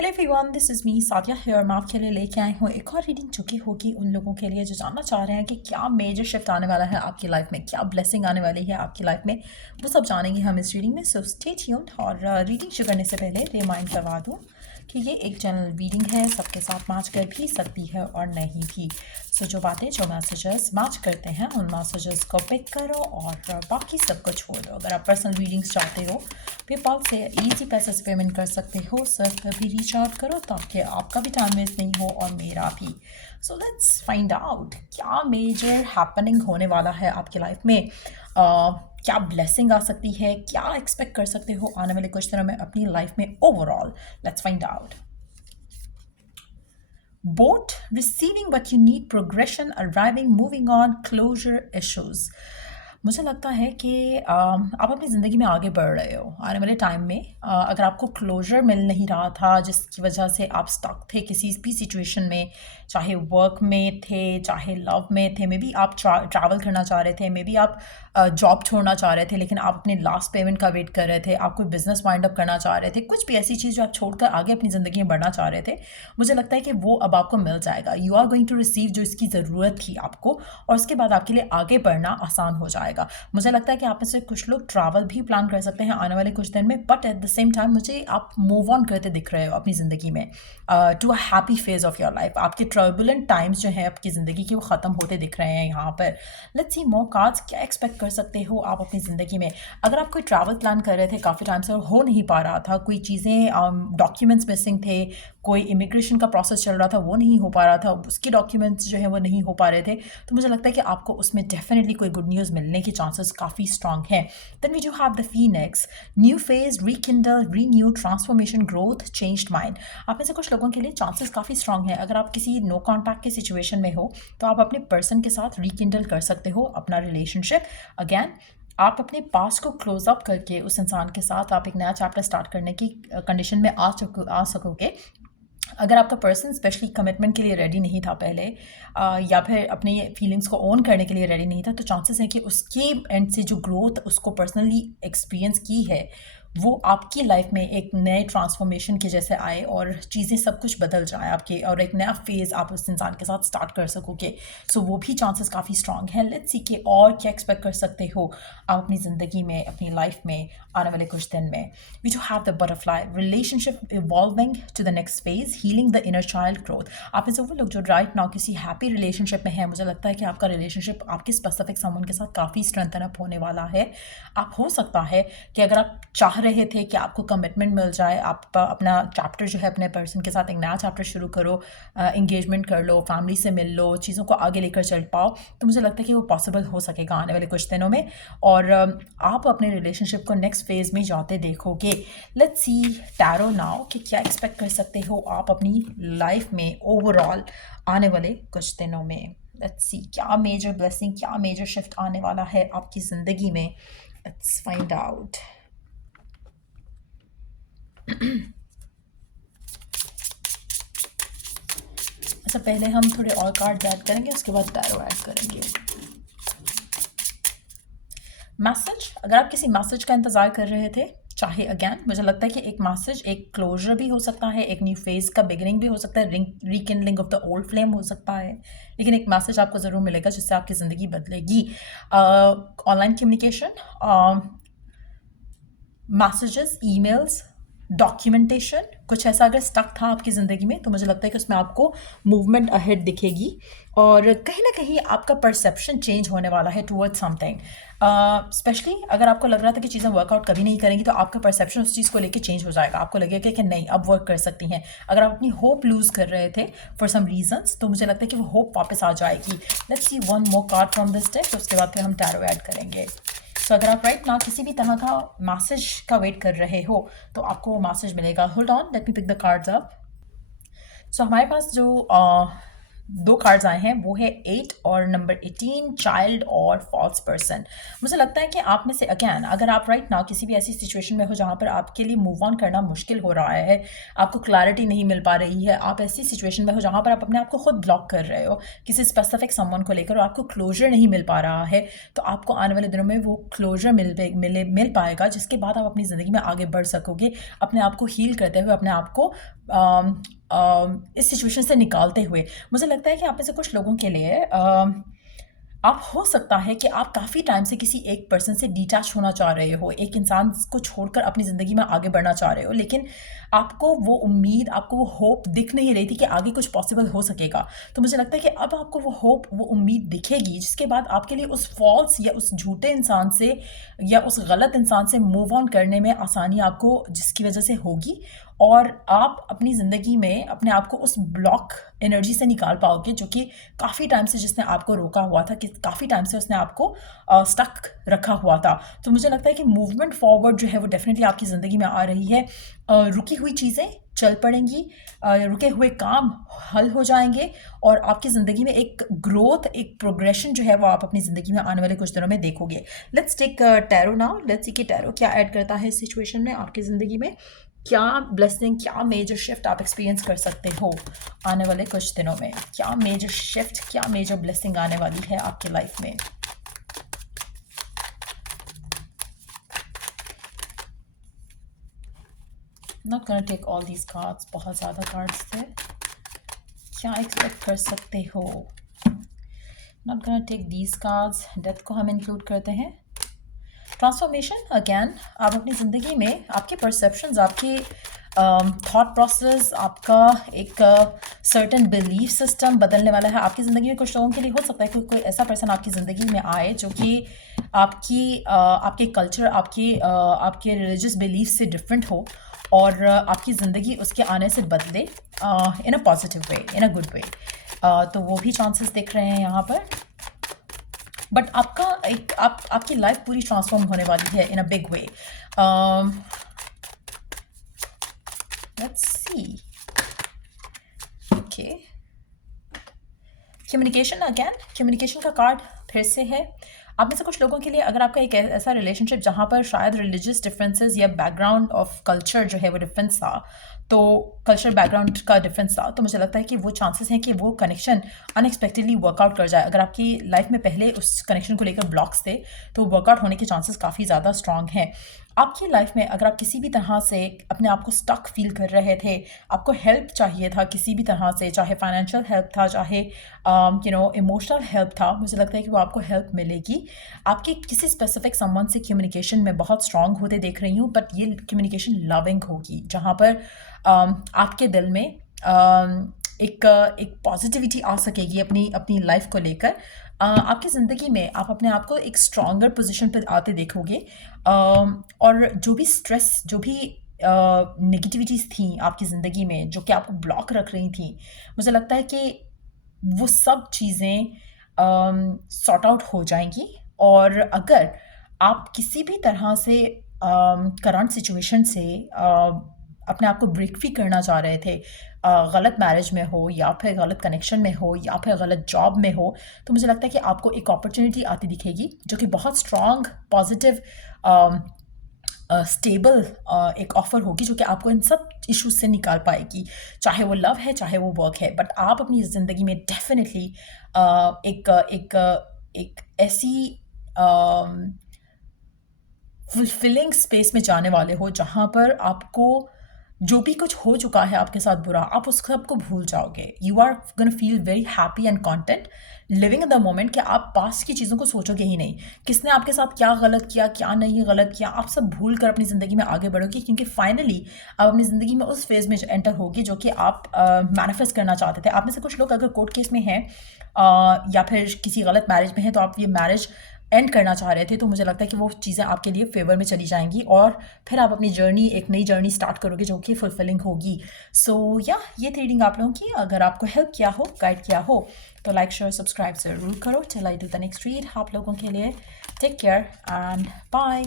Hello everyone, this is me Sadia here. मैं आपके लिए लेके आई हूँ एक और रीडिंग, चुकी होगी उन लोगों के लिए जो जानना चाह रहे हैं कि क्या मेजर शिफ्ट आने वाला है आपकी लाइफ में, क्या ब्लेसिंग आने वाली है आपकी लाइफ में। वो सब जानेंगे हम इस रीडिंग में। So stay tuned. और रीडिंग शुरू करने से पहले रिमाइंड करवा दूँ कि ये एक जनरल रीडिंग है, सबके साथ मैच कर भी सकती है और नहीं भी। सो जो बातें, जो मैसेजेस मैच करते हैं उन मैसेजेस को पिक करो और बाकी सबको छोड़ दो। अगर आप पर्सनल रीडिंग्स चाहते हो, पेपाल से इजी पैसे से पेमेंट कर सकते हो। सर कभी रीच आउट करो ताकि आपका भी टाइम वेस्ट नहीं हो और मेरा भी। सो लेट्स फाइंड आउट क्या मेजर हैपनिंग होने वाला है आपकी लाइफ में। क्या ब्लेसिंग आ सकती है, क्या एक्सपेक्ट कर सकते हो आने वाले कुछ दिनों में अपनी लाइफ में overall. Let's find out. Both receiving what you need, progression, arriving, moving on, closure issues. मुझे लगता है कि आप अपनी ज़िंदगी में आगे बढ़ रहे हो आने वाले टाइम में। अगर आपको क्लोजर मिल नहीं रहा था जिसकी वजह से आप स्टक थे किसी भी सिचुएशन में, चाहे वर्क में थे, चाहे लव में थे, मे बी आप ट्रैवल करना चाह रहे थे, मे बी आप जॉब छोड़ना चाह रहे थे लेकिन आप अपने लास्ट पेमेंट का वेट कर रहे थे, आप कोई बिजनेस वाइंड अप करना चाह रहे थे, कुछ भी ऐसी चीज़ जो आप छोड़कर आगे अपनी ज़िंदगी में बढ़ना चाह रहे थे, मुझे लगता है कि वो अब आपको मिल जाएगा। You are going to receive जो इसकी ज़रूरत थी आपको, और उसके बाद आपके लिए आगे बढ़ना आसान हो जाएगा। मुझे लगता है कि आप में से कुछ लोग ट्रैवल भी प्लान कर सकते हैं आने वाले कुछ दिन में, but at the same time मुझे आप मूव ऑन करते दिख रहे हो अपनी ज़िंदगी में to a happy phase of your life. आपके ट्रबुलेंट टाइम्स जो हैं आपकी ज़िंदगी के, वो ख़त्म होते दिख रहे हैं यहाँ पर। लेट्स सी मोर कार्ड्स, क्या एक्सपेक्ट कर सकते हो आप अपनी ज़िंदगी में। अगर आप कोई ट्रैवल प्लान कर रहे थे काफ़ी टाइम से और हो नहीं पा रहा था, कोई चीज़ें डॉक्यूमेंट्स मिसिंग थे, कोई इमिग्रेशन का प्रोसेस चल रहा था वो नहीं हो पा रहा था, उसके डॉक्यूमेंट्स जो है वो नहीं हो पा रहे थे, तो मुझे लगता है कि आपको उसमें डेफिनेटली कोई गुड न्यूज़ मिलने के चांसेस काफ़ी स्ट्रांग हैं। Then we do have the phoenix, new phase, rekindle, renew, transformation, growth, changed mind. आप में से कुछ लोगों के लिए चांसेस काफ़ी स्ट्रांग हैं। अगर आप किसी नो कॉन्टैक्ट की सिचुएशन में हो तो आप अपने पर्सन के साथ रीकिंडल कर सकते हो अपना रिलेशनशिप। अगैन आप अपने पास्ट को क्लोज अप करके उस इंसान के साथ आप एक नया चैप्टर स्टार्ट करने की कंडीशन में आ सकोगे। अगर आपका पर्सन स्पेशली कमिटमेंट के लिए रेडी नहीं था पहले, या फिर अपनी फीलिंग्स को ओन करने के लिए रेडी नहीं था, तो चांसेस है कि उसके एंड से जो ग्रोथ उसको पर्सनली एक्सपीरियंस की है वो आपकी लाइफ में एक नए ट्रांसफॉर्मेशन के जैसे आए और चीज़ें सब कुछ बदल जाए आपके, और एक नया फेज़ आप उस इंसान के साथ स्टार्ट कर सकोगे। सो वो भी चांसेस काफ़ी स्ट्रांग है। लेट्स सी के और क्या एक्सपेक्ट कर सकते हो आप अपनी ज़िंदगी में, अपनी लाइफ में आने वाले कुछ दिन में। We do have the butterfly, relationship evolving to the next phase, healing the inner child, growth. आप में से वो लोग जो राइट नाउ किसी हैप्पी रिलेशनशिप में हैं, मुझे लगता है कि आपका रिलेशनशिप आपके स्पेसिफिक समवन के साथ काफ़ी स्ट्रेंथन अप होने वाला है। आप हो सकता है कि अगर आप चाह रहे थे कि आपको कमिटमेंट मिल जाए, आप अपना चैप्टर जो है अपने पर्सन के साथ एक नया चैप्टर शुरू करो, एंगेजमेंट कर लो, फैमिली से मिल लो, चीज़ों को आगे लेकर चल पाओ, तो मुझे लगता है कि वो पॉसिबल हो सकेगा आने वाले कुछ दिनों में, और आप अपने रिलेशनशिप को नेक्स्ट फेज में जाते देखोगे। लेट्स सी टैरो नाउ कि क्या एक्सपेक्ट कर सकते हो आप अपनी लाइफ में ओवरऑल आने वाले कुछ दिनों में। लेट्स सी क्या मेजर ब्लेसिंग, क्या मेजर शिफ्ट आने वाला है आपकी ज़िंदगी में। Let's find out. अच्छा, पहले हम थोड़े और कार्ड ऐड करेंगे, उसके बाद टैरो ऐड करेंगे। मैसेज, अगर आप किसी मैसेज का इंतज़ार कर रहे थे, चाहे अगैन मुझे लगता है कि एक मैसेज एक क्लोजर भी हो सकता है, एक न्यू फेज का बिगिनिंग भी हो सकता है, रिकिंडलिंग ऑफ द ओल्ड फ्लेम हो सकता है, लेकिन एक मैसेज आपको ज़रूर मिलेगा जिससे आपकी ज़िंदगी बदलेगी। Online communication, messages, emails, documentation, कुछ ऐसा अगर स्टक था आपकी ज़िंदगी में तो मुझे लगता है कि उसमें आपको मूवमेंट अहेड दिखेगी, और कहीं ना कहीं आपका परसेप्शन चेंज होने वाला है टुवर्ड्स समथिंग। स्पेशली अगर आपको लग रहा था कि चीज़ें वर्कआउट कभी नहीं करेंगी, तो आपका परसेप्शन उस चीज़ को लेके चेंज हो जाएगा। आपको लगेगा कि नहीं, अब वर्क कर सकती हैं। अगर आप अपनी होप लूज़ कर रहे थे फॉर सम रीजंस, तो मुझे लगता है कि वो होप वापस आ जाएगी। Let's see one more card from this deck, उसके बाद फिर हम टैरो ऐड करेंगे। सो अगर आप राइट ना किसी भी तरह का मैसेज का वेट कर रहे हो तो आपको वो मैसेज मिलेगा। Hold on, let me pick the cards up. So हमारे पास जो दो कार्ड्स आए हैं वो है 8 और नंबर 18 चाइल्ड और फॉल्स पर्सन। मुझे लगता है कि आप में से अगेन अगर आप राइट नाउ किसी भी ऐसी सिचुएशन में हो जहाँ पर आपके लिए मूव ऑन करना मुश्किल हो रहा है, आपको क्लैरिटी नहीं मिल पा रही है, आप ऐसी सिचुएशन में हो जहाँ पर आप अपने आप को खुद ब्लॉक कर रहे हो किसी स्पेसिफिक समवन को लेकर और आपको क्लोजर नहीं मिल पा रहा है, तो आपको आने वाले दिनों में वो क्लोजर मिल पाएगा, जिसके बाद आप अपनी ज़िंदगी में आगे बढ़ सकोगे, अपने आप को हील करते हुए, अपने आप को इस सिचुएशन से निकालते हुए। मुझे लगता है कि आप में से कुछ लोगों के लिए आप हो सकता है कि आप काफ़ी टाइम से किसी एक पर्सन से डिटैच होना चाह रहे हो, एक इंसान को छोड़कर अपनी ज़िंदगी में आगे बढ़ना चाह रहे हो, लेकिन आपको वो उम्मीद, आपको वो होप दिख नहीं रही थी कि आगे कुछ पॉसिबल हो सकेगा। तो मुझे लगता है कि अब आपको वो होप, वो उम्मीद दिखेगी, जिसके बाद आपके लिए उस फॉल्स या उस झूठे इंसान से या उस गलत इंसान से मूव ऑन करने में आसानी आपको जिसकी वजह से होगी, और आप अपनी ज़िंदगी में अपने आप को उस ब्लॉक एनर्जी से निकाल पाओगे जो कि काफ़ी टाइम से जिसने आपको रोका हुआ था, कि काफ़ी टाइम से उसने आपको स्टक रखा हुआ था। तो मुझे लगता है कि मूवमेंट फॉरवर्ड जो है वो डेफिनेटली आपकी ज़िंदगी में आ रही है। रुकी हुई चीज़ें चल पड़ेंगी, रुके हुए काम हल हो जाएंगे, और आपकी ज़िंदगी में एक ग्रोथ, एक प्रोग्रेशन जो है वो आप अपनी ज़िंदगी में आने वाले कुछ दिनों में देखोगे। Let's take tarot now, let's see कि टैरो क्या ऐड करता है इस सिचुएशन में आपकी ज़िंदगी में। क्या ब्लेसिंग, क्या मेजर शिफ्ट आप एक्सपीरियंस कर सकते हो आने वाले कुछ दिनों में? क्या मेजर शिफ्ट, क्या मेजर ब्लेसिंग आने वाली है आपकी लाइफ में? Not gonna take all these cards, बहुत ज़्यादा कार्ड्स थे। क्या एक्सपेक्ट कर सकते हो? Not gonna take these cards, death को हम इंक्लूड करते हैं। ट्रांसफॉर्मेशन, अगैन आप अपनी ज़िंदगी में आपके परसेप्शंस, आपकी थॉट प्रोसेस, आपका एक सर्टन बिलीफ सिस्टम बदलने वाला है आपकी ज़िंदगी में। कुछ लोगों के लिए हो सकता है कि कोई ऐसा पर्सन आपकी ज़िंदगी में आए जो कि आपके कल्चर, आपके रिलीजियस बिलीफ से डिफरेंट हो, और आपकी ज़िंदगी उसके आने से बदले इन a positive way, in a good way. तो वो भी चांसेस दिख रहे हैं यहाँ पर। बट आपकी लाइफ पूरी ट्रांसफॉर्म होने वाली है in a big way. Let's see, okay, communication, again communication का कार्ड फिर से है। आप में से कुछ लोगों के लिए अगर आपका एक ऐसा रिलेशनशिप जहाँ पर शायद रिलीजियस डिफरेंसेस या बैकग्राउंड ऑफ कल्चर जो है वो डिफरेंस था, तो कल्चर बैकग्राउंड का डिफरेंस था, तो मुझे लगता है कि वो चांसेस हैं कि वो कनेक्शन अनएक्सपेक्टेडली वर्कआउट कर जाए। अगर आपकी लाइफ में पहले उस कनेक्शन को लेकर ब्लॉक्स थे, तो वर्कआउट होने के चांसेस काफ़ी ज़्यादा स्ट्रांग हैं। आपकी लाइफ में अगर आप किसी भी तरह से अपने आप को स्टक फील कर रहे थे, आपको हेल्प चाहिए था किसी भी तरह से, चाहे फाइनेंशियल हेल्प था, चाहे इमोशनल हेल्प था, मुझे लगता है कि वो आपको हेल्प मिलेगी। आपकी किसी स्पेसिफिक समवन से कम्युनिकेशन में बहुत स्ट्रांग होते देख रही हूँ, बट ये कम्युनिकेशन लविंग होगी, जहाँ पर आपके दिल में एक पॉजिटिविटी आ सकेगी अपनी अपनी लाइफ को लेकर। आपकी ज़िंदगी में आप अपने आप को एक स्ट्रॉन्गर पोजीशन पर आते देखोगे, और जो भी स्ट्रेस, जो भी नेगेटिविटीज़ थी आपकी ज़िंदगी में जो कि आपको ब्लॉक रख रही थी, मुझे लगता है कि वो सब चीज़ें सॉर्ट आउट हो जाएंगी। और अगर आप किसी भी तरह से करंट सिचुएशन से अपने आप को ब्रेक फ्री करना चाह रहे थे, गलत मैरिज में हो या फिर गलत कनेक्शन में हो या फिर गलत जॉब में हो, तो मुझे लगता है कि आपको एक अपॉर्चुनिटी आती दिखेगी जो कि बहुत स्ट्रॉन्ग, पॉजिटिव, स्टेबल एक ऑफ़र होगी जो कि आपको इन सब इश्यूज से निकाल पाएगी, चाहे वो लव है, चाहे वो वर्क है। बट आप अपनी ज़िंदगी में डेफिनेटली एक ऐसी फुलफिलिंग स्पेस में जाने वाले हो जहाँ पर आपको जो भी कुछ हो चुका है आपके साथ बुरा, आप उस सब को भूल जाओगे। You are gonna feel very happy and content living in the moment, कि आप पास्ट की चीज़ों को सोचोगे ही नहीं, किसने आपके साथ क्या गलत किया, क्या नहीं गलत किया, आप सब भूल कर अपनी ज़िंदगी में आगे बढ़ोगे, क्योंकि फाइनली आप अपनी ज़िंदगी में उस फेज़ में एंटर होगी जो कि आप मैनिफेस्ट करना चाहते थे। आप में से कुछ लोग अगर कोर्ट केस में हैं या फिर किसी गलत मैरिज में हैं, तो आप ये मैरिज एंड करना चाह रहे थे, तो मुझे लगता है कि वो चीज़ें आपके लिए फेवर में चली जाएंगी, और फिर आप अपनी जर्नी, एक नई जर्नी स्टार्ट करोगे जो कि फुलफिलिंग होगी। सो ये थी रीडिंग आप लोगों की। अगर आपको हेल्प किया हो, गाइड किया हो, तो लाइक, शेयर, सब्सक्राइब ज़रूर करो। Till I do the next read आप लोगों के लिए। Take care and bye.